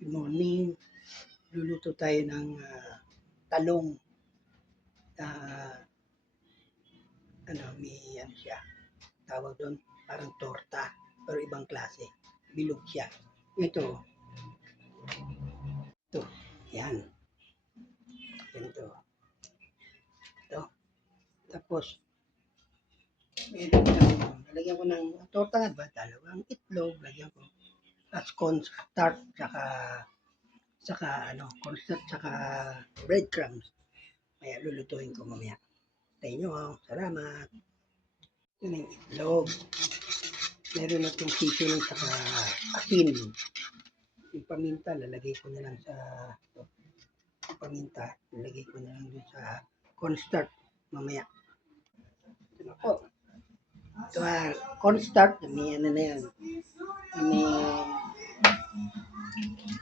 Good morning. Luluto tayo ng talong. May ano siya, tawag doon, parang torta, pero ibang klase. Bilog siya. Ito, yan. Ganito. Ito. Tapos, lalagyan ko ng torta nga ba? Dalawang itlog, lagyan ko. Tapos cornstarch, cornstarch, tsaka breadcrumbs. Kaya lulutuin ko mamaya. Sa inyo, salamat. Ito na yung itlog. Meron na itong seasoning saka asin. Yung paminta, lalagay ko na lang sa paminta. Lalagay ko na lang dun sa cornstarch mamaya. Ito na po. Ito cornstarch, may ano na yan. May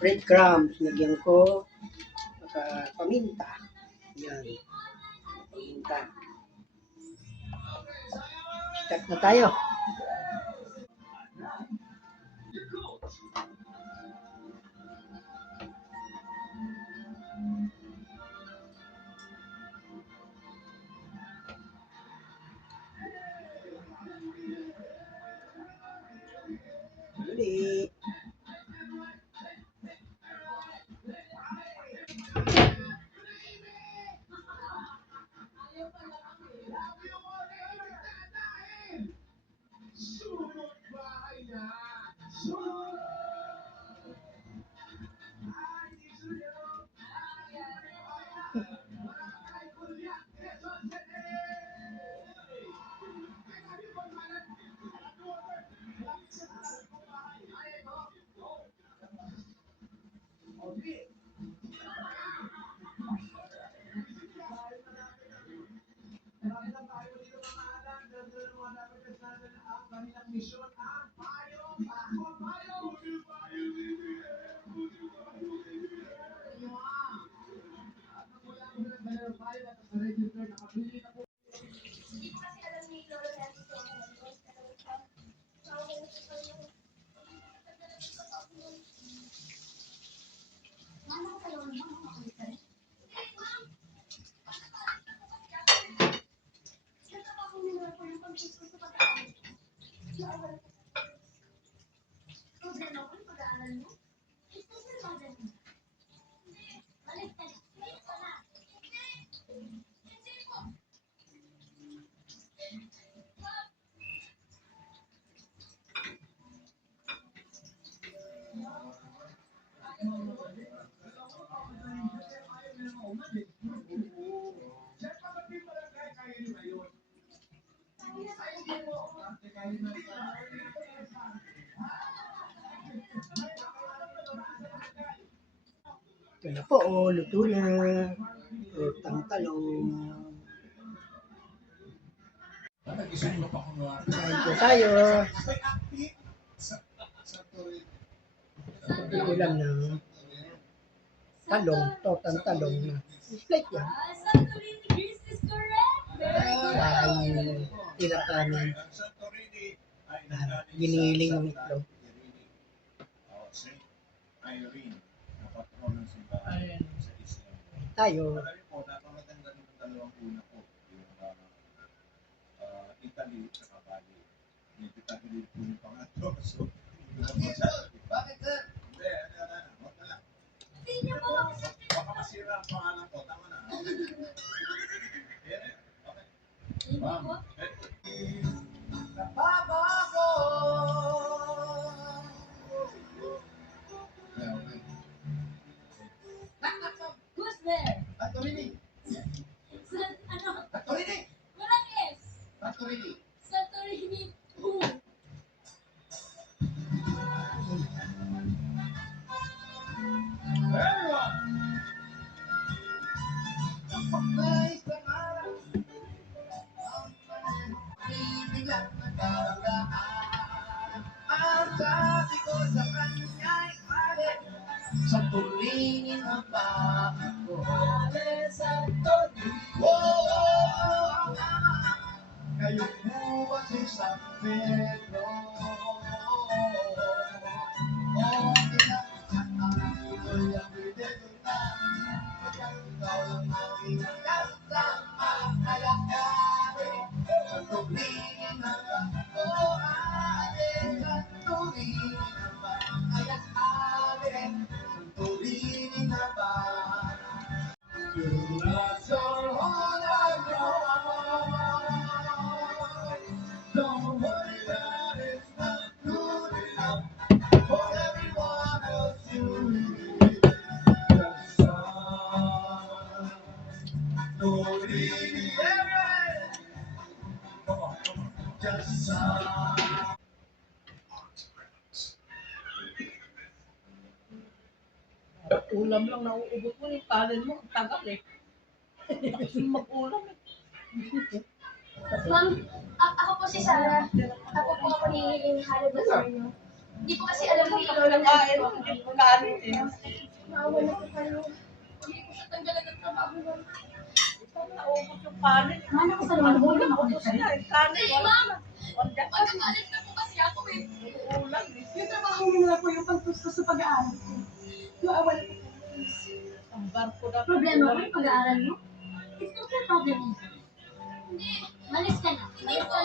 breadcrumbs, lagyan ko. Saka paminta. Yan. Paminta. Start na tayo. Uli. Ito na po, luto na. Tortang talong. Kain po tayo. Ito lang ng talong, tortang talong na. Like yan. Yung tinakanin. Giniling yung itlog. Tayo. Italy sa Bali. May Italy po yung pangatlo. So, bakit sir? Hindi, wag na lang. Baka masira ang pangalan ko. Tama na. Okay. Ma'am. Napabago! Who's there? Santorini! Ano? Santorini! Walang S. Santorini! Santorini who? Everyone! Kapagay sa araw, bibiglang nagkaragaan. Ang sabi ko sa kanya'y mali, Santorini na ba ako? Santorini. Oh, kayo po ba si San Pedro? Oh, That's all I know. Don't worry that it's not good enough for everyone else to read. Just no need. Come on, come on. Just Ulam lang nauubos mo yung kanin mo. Ang tagal eh. Kasi mag-ulam eh. Ma'am, ako po si Sarah. Ako ni Halo Basorno. Hindi po kasi alam ni Lola na Kain mo, hindi po kanin eh. maawa na po kayo. Hindi ko siya tanggalan ng trabaho. Ikaw naubos yung kanin. Mana ko sa naman mo Ulam, ubos na. Yung kanin, wala na. Wala na. Pagkakalit na po kasi ako eh. Ulam eh. Yung trabaho mo na po yung pagtustos sa pag-aaral ko. Maawa na po kayo. Ang barko na. Problema ko yung pag-aaral mo? It's not your problem. Hindi. Malis ka na. Hindi po.